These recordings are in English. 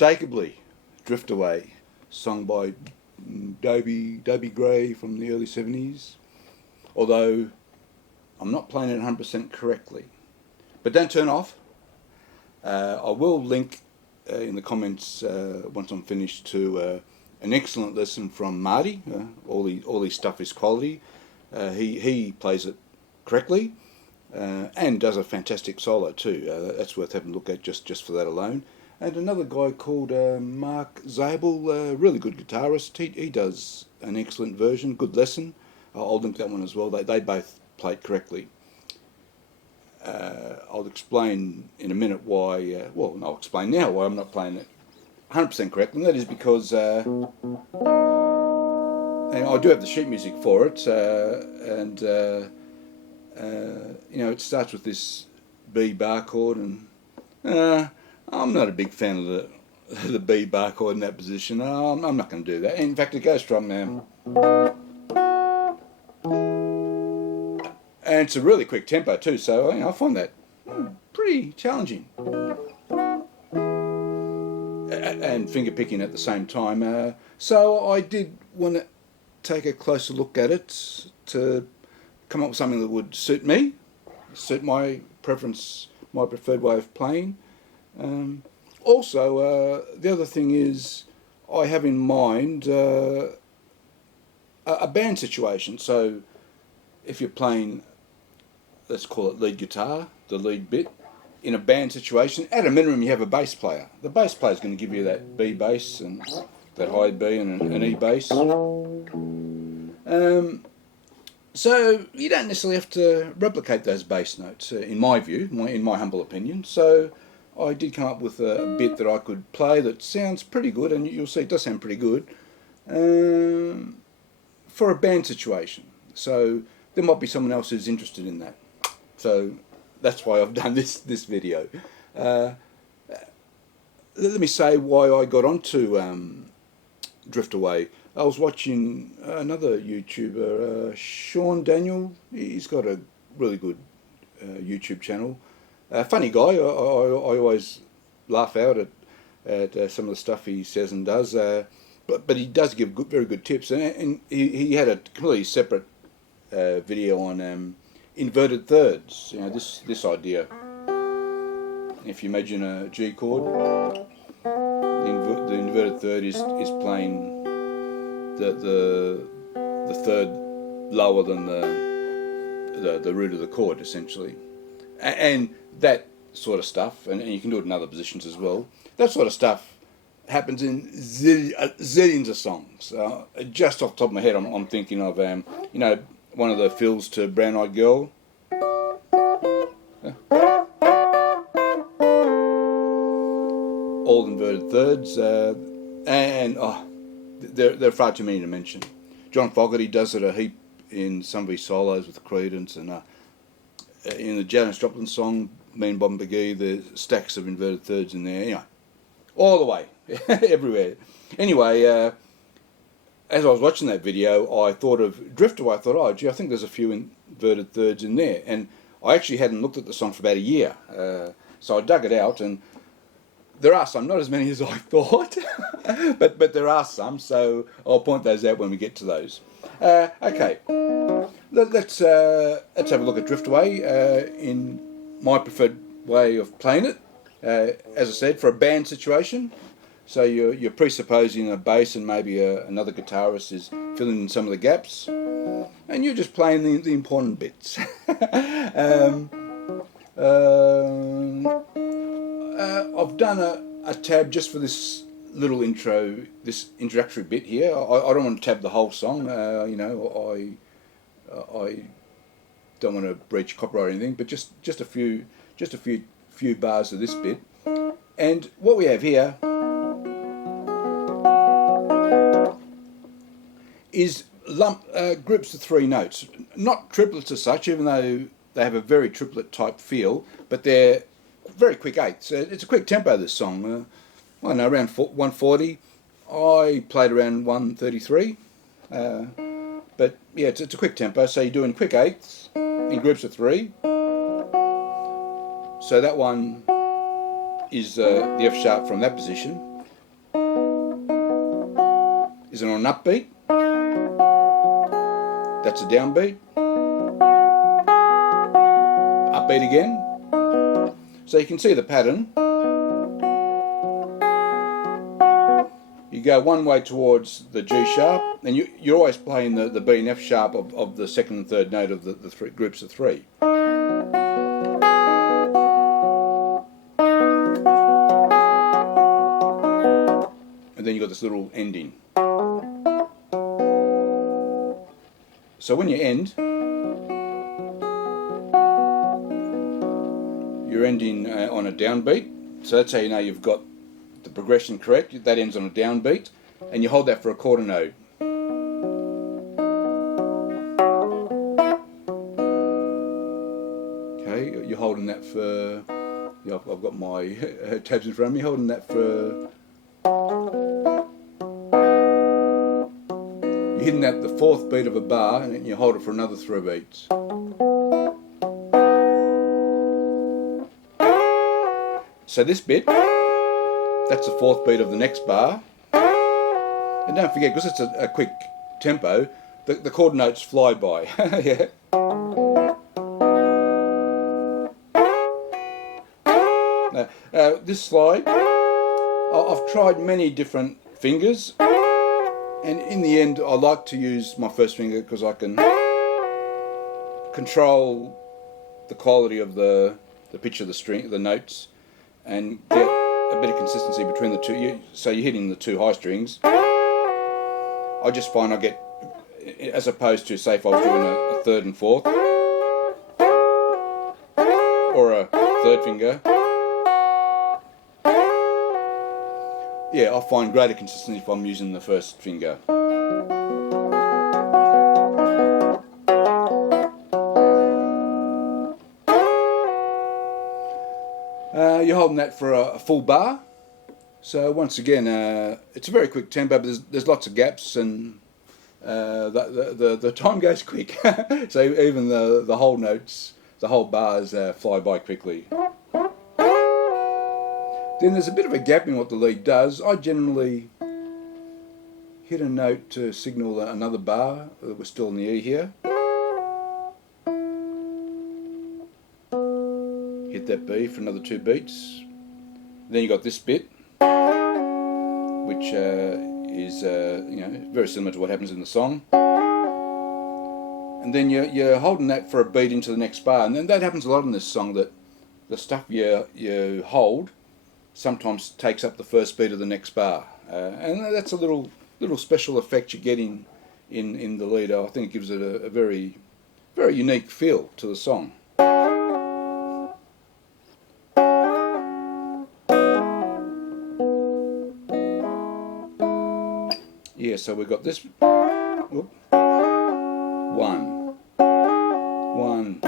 unmistakably Drift Away, sung by Dobie Gray from the early 70s, although I'm not playing it 100% correctly. But don't turn off. I will link in the comments once I'm finished to an excellent lesson from Marty. All his stuff is quality. He plays it correctly and does a fantastic solo too. That's worth having a look at just for that alone. And another guy called Mark Zabel, really good guitarist. He does an excellent version, good lesson. I'll link that one as well. They both play it correctly. I'll explain in a minute why, I'll explain now why I'm not playing it 100% correctly, and that is because and I do have the sheet music for it, and it starts with this B bar chord, and I'm not a big fan of the B bar chord in that position. I'm not going to do that. In fact, it goes from and it's a really quick tempo too, so I find that pretty challenging. And finger picking at the same time. So I did want to take a closer look at it to come up with something that would suit me, suit my preference, my preferred way of playing. Also, the other thing is I have in mind a band situation. So if you're playing, let's call it lead guitar, the lead bit, in a band situation, at a minimum you have a bass player. The bass player is going to give you that B bass and that high B and an E bass. So you don't necessarily have to replicate those bass notes, in my view, in my humble opinion. So I did come up with a bit that I could play that sounds pretty good, and you'll see it does sound pretty good, for a band situation. So there might be someone else who's interested in that. So that's why I've done this video. Let me say why I got onto Drift Away. I was watching another YouTuber, Sean Daniel. He's got a really good YouTube channel. Funny guy. I always laugh out at some of the stuff he says and does. But he does give very good tips. And he had a completely separate video on inverted thirds. This idea. If you imagine a G chord, the inverted third is playing the third lower than the root of the chord, essentially, and that sort of stuff. And you can do it in other positions as well. That sort of stuff happens in zillions of songs. Just off the top of my head, I'm thinking of one of the fills to Brown Eyed Girl. All inverted thirds, and there are far too many to mention. John Fogerty does it a heap in some of his solos with Creedence, and in the Janis Joplin song, Me and Bob McGee, there's stacks of inverted thirds in there. All the way, everywhere. Anyway, as I was watching that video, I thought of Drift Away. I thought, oh, gee, I think there's a few inverted thirds in there. And I actually hadn't looked at the song for about a year. So I dug it out, and there are some, not as many as I thought, but there are some, so I'll point those out when we get to those. Okay, let's have a look at Drift Away in my preferred way of playing it. As I said, for a band situation. So you're presupposing a bass and maybe another guitarist is filling in some of the gaps, and you're just playing the important bits. I've done a tab just for this little intro, this introductory bit here. I don't want to tab the whole song. I don't want to breach copyright or anything, but just a few bars of this bit. And what we have here is groups of three notes, not triplets as such, even though they have a very triplet type feel, but they're very quick eighths. It's a quick tempo, this song. I don't know, around 140. I played around 133. But yeah, it's a quick tempo, so you're doing quick eighths in groups of three. So that one is the F sharp from that position. is it on an upbeat? That's a downbeat. Upbeat again. So you can see the pattern. You go one way towards the G sharp, and you're always playing the B and F sharp of the second and third note of the three groups of three. And then you've got this little ending. So when you end, you're ending on a downbeat. So that's how you know you've got the progression correct. That ends on a downbeat, and you hold that for a quarter note. Okay, you're holding that for. Yeah, I've got my tabs in front of me. Holding that for. You're hitting that the fourth beat of a bar, and then you hold it for another 3 beats. So this bit, that's the fourth beat of the next bar. And don't forget, because it's a quick tempo, the chord notes fly by. Yeah. Now, this slide, I've tried many different fingers, and in the end I like to use my first finger because I can control the quality of the pitch of the string, the notes, and get a bit of consistency between the two. So you're hitting the two high strings. I just find I get, as opposed to say if I was doing a third and fourth, or a third finger, yeah, I find greater consistency if I'm using the first finger. You're holding that for a full bar. So once again, it's a very quick tempo, but there's lots of gaps, and the time goes quick. So even the whole notes, the whole bars fly by quickly. Then there's a bit of a gap in what the lead does. I generally hit a note to signal another bar that we're still in the E here. Hit that B for another 2 beats. Then you got this bit, which is very similar to what happens in the song. And then you're holding that for a beat into the next bar, and then that happens a lot in this song, that the stuff you hold sometimes takes up the first beat of the next bar, and that's a little special effect you get in the lead. I think it gives it a very, very unique feel to the song. Yeah, so we've got this. Whoop. 1, 1.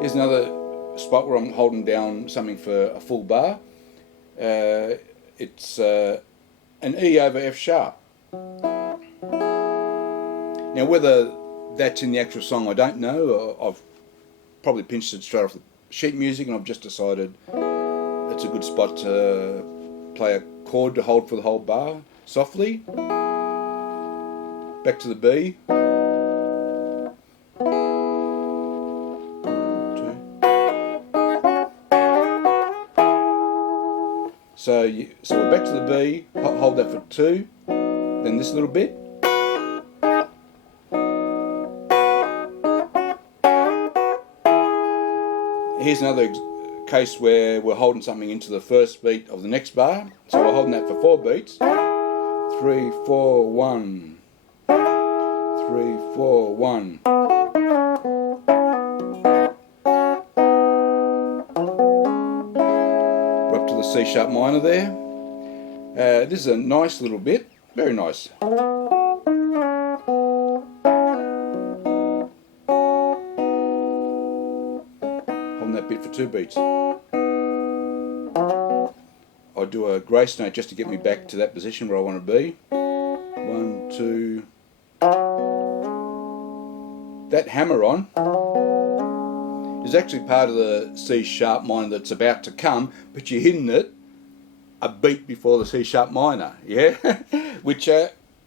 Here's another spot where I'm holding down something for a full bar. It's an E over F sharp. Now whether that's in the actual song I don't know. I've probably pinched it straight off the sheet music, and I've just decided it's a good spot to play a chord to hold for the whole bar softly. Back to the B. So we're back to the B, hold that for 2, then this little bit. Here's another case where we're holding something into the first beat of the next bar. So we're holding that for 4 beats. 3, 4, 1. 3, 4, 1. The C sharp minor there. This is a nice little bit, very nice. Holding that bit for 2 beats. I do a grace note just to get me back to that position where I want to be. 1, 2. That hammer on is actually part of the C sharp minor that's about to come, but you're hitting it a beat before the C sharp minor, yeah, which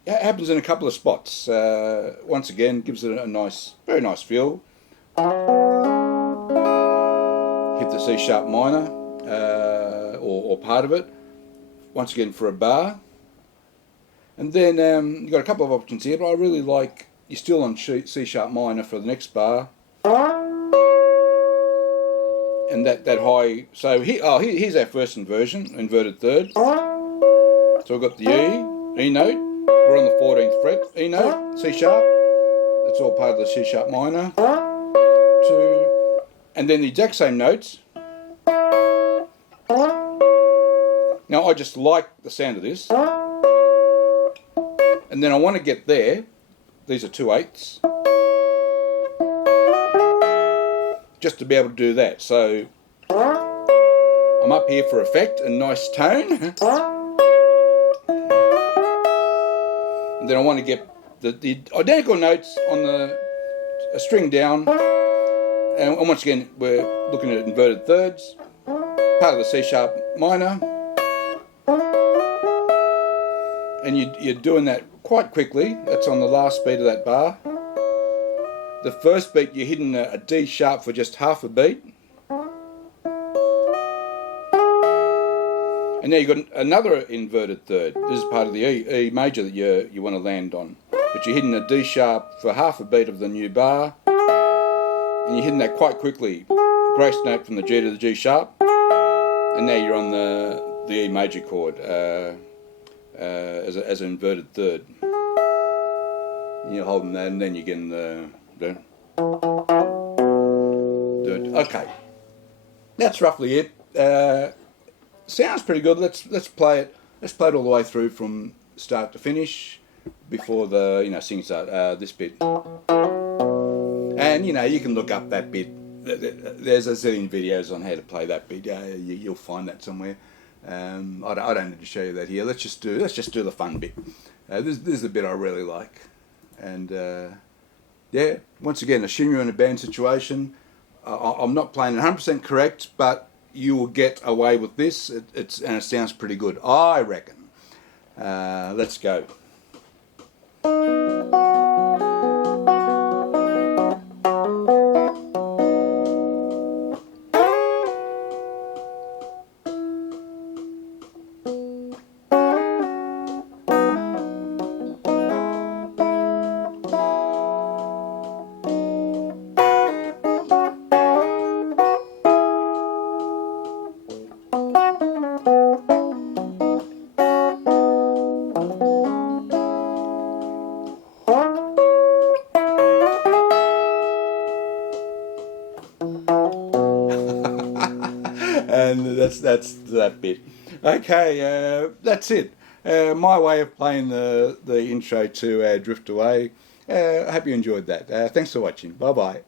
happens in a couple of spots. Once again, gives it a nice, very nice feel. Hit the C sharp minor, or part of it, once again for a bar. And then you've got a couple of options here, but I really like, you're still on C sharp minor for the next bar. And that high, so here's our first inversion, inverted third. So we've got the E note, we're on the 14th fret, E note, C sharp, that's all part of the C sharp minor. 2, and then the exact same notes. Now I just like the sound of this. And then I want to get there, these are 2/8, just to be able to do that. So I'm up here for effect and nice tone. And then I want to get the identical notes on a string down. And once again, we're looking at inverted thirds, part of the C sharp minor. And you're doing that quite quickly. That's on the last beat of that bar. The first beat, you're hitting a D sharp for just half a beat. And now you've got another inverted third. This is part of the E major that you want to land on. But you're hitting a D sharp for half a beat of the new bar. And you're hitting that quite quickly. Grace note from the G to the G sharp. And now you're on the E major chord. As an inverted third. You're holding that, and then you're getting the okay. That's roughly it. Sounds pretty good. Let's play it. Let's play it all the way through from start to finish before the singing start. This bit, and you can look up that bit. There's a zillion videos on how to play that bit. You'll find that somewhere. I don't need to show you that here. Let's just do the fun bit. This is the bit I really like, and yeah. Once again, assume you're in a band situation. I'm not playing 100% correct, but you will get away with this. And it sounds pretty good, I reckon. Let's go. And that's that bit. Okay, that's it. My way of playing the intro to Drift Away. I hope you enjoyed that. Thanks for watching. Bye bye.